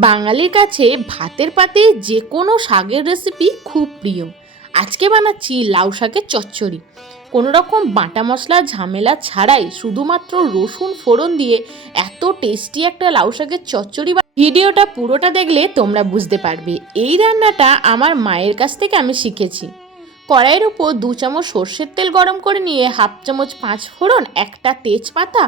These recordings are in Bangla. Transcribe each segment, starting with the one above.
বাঙালির কাছে ভাতের পাতে যে কোনো শাকের রেসিপি খুব প্রিয়। আজকে বানাচ্ছি লাউ শাকের চচ্চড়ি। কোনো রকম বাটা মশলা ঝামেলা ছাড়াই শুধুমাত্র রসুন ফোড়ন দিয়ে এত টেস্টি একটা লাউ শাকের চচ্চড়ি। ভিডিওটা পুরোটা দেখলে তোমরা বুঝতে পারবে। এই রান্নাটা আমার মায়ের কাছ থেকে আমি শিখেছি। কড়াইয়ের উপর 2 চামচ সর্ষের তেল গরম করে নিয়ে 1/2 চামচ 5 ফোড়ন, একটা তেজপাতা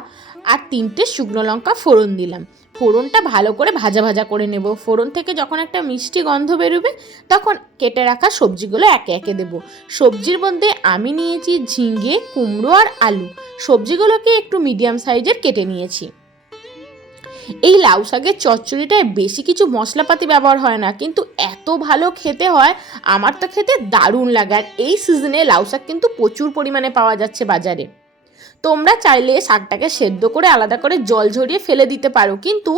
আর 3টে শুকনো লঙ্কা ফোড়ন দিলাম। ফোড়নটা ভালো করে ভাজা ভাজা করে নেব। ফোড়ন থেকে যখন একটা মিষ্টি গন্ধ বেরোবে তখন কেটে রাখা সবজিগুলো একে একে দেব। সবজির মধ্যে আমি নিয়েছি ঝিঙে, কুমড়ো আর আলু। সবজিগুলোকে একটু মিডিয়াম সাইজের কেটে নিয়েছি। এই লাউ শাকের চচ্চড়িটায় বেশি কিছু মশলাপাতি ব্যবহার হয় না, কিন্তু এত ভালো খেতে হয়, আমার তো খেতে দারুণ লাগে। আর এই সিজনে লাউ শাক কিন্তু প্রচুর পরিমাণে পাওয়া যাচ্ছে বাজারে। তোমরা চাইলে শাকটাকে সেদ্ধ করে আলাদা করে জল ঝরিয়ে ফেলে দিতে পারো, কিন্তু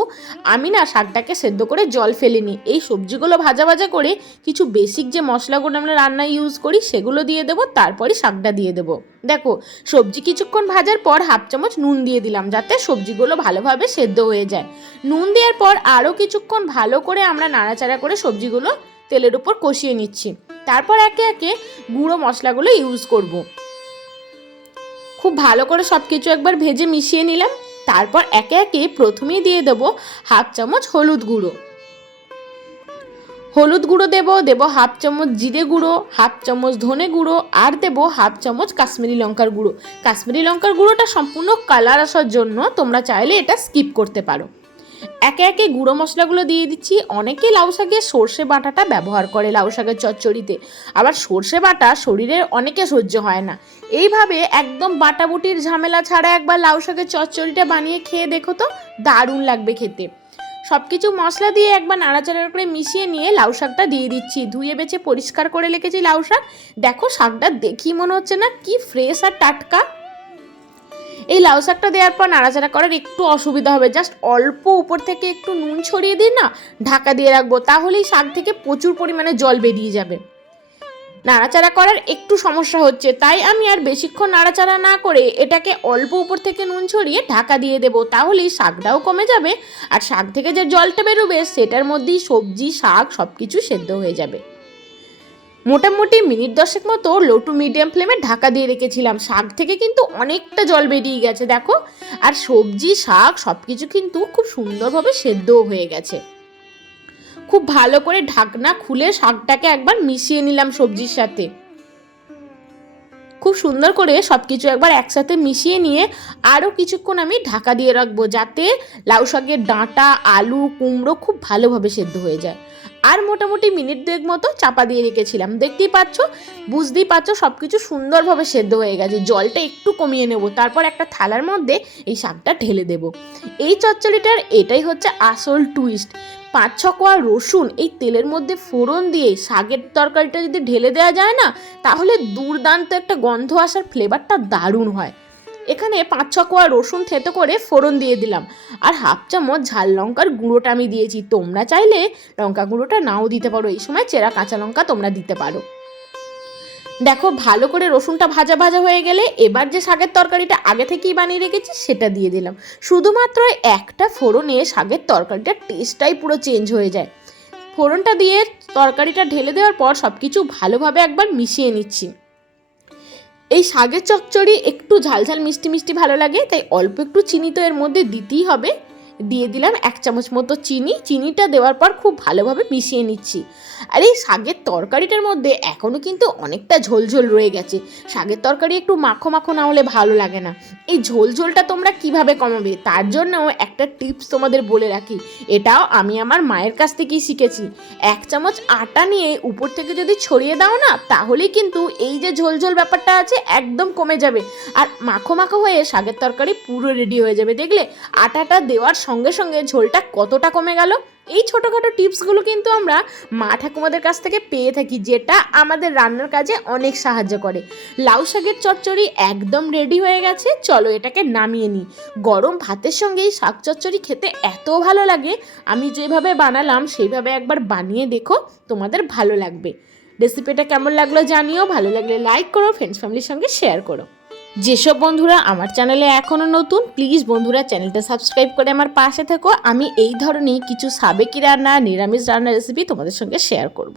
আমি না শাকটাকে সেদ্ধ করে জল ফেলিনি। এই সবজিগুলো ভাজা ভাজা করে কিছু বেসিক যে মশলাগুলো আমরা রান্নায় ইউজ করি সেগুলো দিয়ে দেবো, তারপরে শাকটা দিয়ে দেবো। দেখো, সবজি কিছুক্ষণ ভাজার পর 1/2 চামচ নুন দিয়ে দিলাম যাতে সবজিগুলো ভালোভাবে সেদ্ধ হয়ে যায়। নুন দেওয়ার পর আরও কিছুক্ষণ ভালো করে আমরা নাড়াচাড়া করে সবজিগুলো তেলের উপর কষিয়ে নিচ্ছি। তারপর একে একে গুঁড়ো মশলাগুলো ইউজ করব। খুব ভালো করে সব কিছু একবার ভেজে মিশিয়ে নিলাম। তারপর একে একে প্রথমেই দিয়ে দেবো 1/2 চামচ হলুদ গুঁড়ো দেবো 1/2 চামচ জিরে গুঁড়ো, 1/2 চামচ ধনে গুঁড়ো আর দেবো 1/2 চামচ কাশ্মীরি লঙ্কার গুঁড়ো। কাশ্মীরি লঙ্কার গুঁড়োটা সম্পূর্ণ কালার আসার জন্য, তোমরা চাইলে এটা স্কিপ করতে পারো। একে একে গুঁড়ো মশলাগুলো দিয়ে দিচ্ছি। অনেকে লাউ শাকের সর্ষে বাটাটা ব্যবহার করে লাউ শাকের চচ্চড়িতে, আবার সর্ষে বাটা শরীরের অনেকে সহ্য হয় না। এইভাবে একদম বাটাবুটির ঝামেলা ছাড়া একবার লাউ শাকের চচ্চড়িটা বানিয়ে খেয়ে দেখো তো, দারুণ লাগবে খেতে। সব কিছু মশলা দিয়ে একবার নাড়াচাড়া করে মিশিয়ে নিয়ে লাউ শাকটা দিয়ে দিচ্ছি। ধুয়ে বেছে পরিষ্কার করে রেখেছি লাউ শাক। দেখো, শাকটা দেখি মনে হচ্ছে না কি ফ্রেশ আর টাটকা। এই লাউ শাকটা দেওয়ার পর নাড়াচাড়া করার একটু অসুবিধা হবে, জাস্ট অল্প উপর থেকে একটু নুন ছড়িয়ে দিই না, ঢাকা দিয়ে রাখবো, তাহলেই শাক থেকে প্রচুর পরিমাণে জল বেরিয়ে যাবে। নাড়াচাড়া করার একটু সমস্যা হচ্ছে, তাই আমি আর বেশিক্ষণ নাড়াচাড়া না করে এটাকে অল্প উপর থেকে নুন ছড়িয়ে ঢাকা দিয়ে দেবো, তাহলেই শাকটাও কমে যাবে আর শাক থেকে যে জলটা বেরোবে সেটার মধ্যেই সবজি শাক সব কিছু সেদ্ধ হয়ে যাবে। মোটামুটি মিনিট 10 মতো লো টু মিডিয়াম ফ্লেমে ঢাকা দিয়ে রেখেছিলাম। শাক থেকে কিন্তু অনেকটা জল বেরিয়ে গেছে দেখো, আর সবজি শাক সব কিছু কিন্তু খুব সুন্দরভাবে সেদ্ধও হয়ে গেছে। খুব ভালো করে ঢাকনা খুলে শাকটাকে একবার মিশিয়ে নিলাম সবজির সাথে। খুব সুন্দর করে সব কিছু একবার একসাথে মিশিয়ে নিয়ে আরও কিছুক্ষণ আমি ঢাকা দিয়ে রাখবো, যাতে লাউ শাকের ডাঁটা, আলু, কুমড়ো খুব ভালোভাবে সেদ্ধ হয়ে যায়। আর মোটামুটি মিনিট 2 মতো চাপা দিয়ে রেখেছিলাম। বুঝতেই পারছো সব কিছু সুন্দরভাবে সেদ্ধ হয়ে গেছে। জলটা একটু কমিয়ে নেব, তারপর একটা থালার মধ্যে এই শাকটা ঢেলে দেব। এই চচ্চড়িটার এটাই হচ্ছে আসল টুইস্ট। 5-6 কোয়া রসুন এই তেলের মধ্যে ফোড়ন দিয়ে শাকের তরকারিটা যদি ঢেলে দেওয়া যায় না, তাহলে দুর্দান্ত একটা গন্ধ আসার ফ্লেভারটা দারুণ হয়। এখানে 5-6 কোয়া রসুন থেতো করে ফোড়ন দিয়ে দিলাম, আর 1/2 চামচ ঝাল লঙ্কার গুঁড়োটা আমি দিয়েছি। তোমরা চাইলে লঙ্কা গুঁড়োটা নাও দিতে পারো, এই সময় চেরা কাঁচা লঙ্কা তোমরা দিতে পারো। দেখো, ভালো করে রসুনটা ভাজা ভাজা হয়ে গেলে এবার যে শাকের তরকারিটা আগে থেকেই বানিয়ে রেখেছি সেটা দিয়ে দিলাম। শুধুমাত্র একটা ফোড়নে শাকের তরকারিটার টেস্টটাই পুরো চেঞ্জ হয়ে যায়। ফোড়নটা দিয়ে তরকারিটা ঢেলে দেওয়ার পর সব কিছু ভালোভাবে একবার মিশিয়ে নিচ্ছি। এই শাকের চচ্চড়ি একটু ঝালঝাল মিষ্টি মিষ্টি ভালো লাগে, তাই অল্প একটু চিনি তো এর মধ্যে দিতেই হবে। দিয়ে দিলাম 1 চামচ মতো চিনিটা দেওয়ার পর খুব ভালোভাবে মিশিয়ে নিচ্ছি। আর এই শাকের তরকারিটার মধ্যে এখনও কিন্তু অনেকটা ঝোলঝোল রয়ে গেছে। শাকের তরকারি একটু মাখো মাখো না হলে ভালো লাগে না। এই ঝোলঝোলটা তোমরা কিভাবে কমাবে, তার জন্য একটা টিপস তোমাদের বলে রাখি। এটাও আমি আমার মায়ের কাছ থেকেই শিখেছি। 1 চামচ আটা নিয়ে উপর থেকে যদি ছড়িয়ে দাও না, তাহলেই কিন্তু এই যে ঝোলঝোল ব্যাপারটা আছে একদম কমে যাবে, আর মাখো মাখো হয়ে শাকের তরকারি পুরো রেডি হয়ে যাবে। দেখলে আটাটা দেওয়ার সঙ্গে সঙ্গে ঝোলটা কতটা কমে গেল। এই ছোটোখাটো টিপসগুলো কিন্তু আমরা মা ঠাকুমাদের কাছ থেকে পেয়ে থাকি, যেটা আমাদের রান্নার কাজে অনেক সাহায্য করে। লাউ শাকের চচ্চড়ি একদম রেডি হয়ে গেছে, চলো এটাকে নামিয়ে নিই। গরম ভাতের সঙ্গে এই শাক চচ্চড়ি খেতে এত ভালো লাগে, আমি যেভাবে বানালাম সেইভাবে একবার বানিয়ে দেখো, তোমাদের ভালো লাগবে। রেসিপিটা কেমন লাগলো জানিও, ভালো লাগলে লাইক করো, ফ্রেন্ডস ফ্যামিলির সঙ্গে শেয়ার করো। যেসব বন্ধুরা আমার চ্যানেলে এখনও নতুন, প্লিজ বন্ধুরা চ্যানেলটা সাবস্ক্রাইব করে আমার পাশে থেকো। আমি এই ধরনের কিছু সাবেকি রান্না, নিরামিষ রান্নার রেসিপি তোমাদের সঙ্গে শেয়ার করব।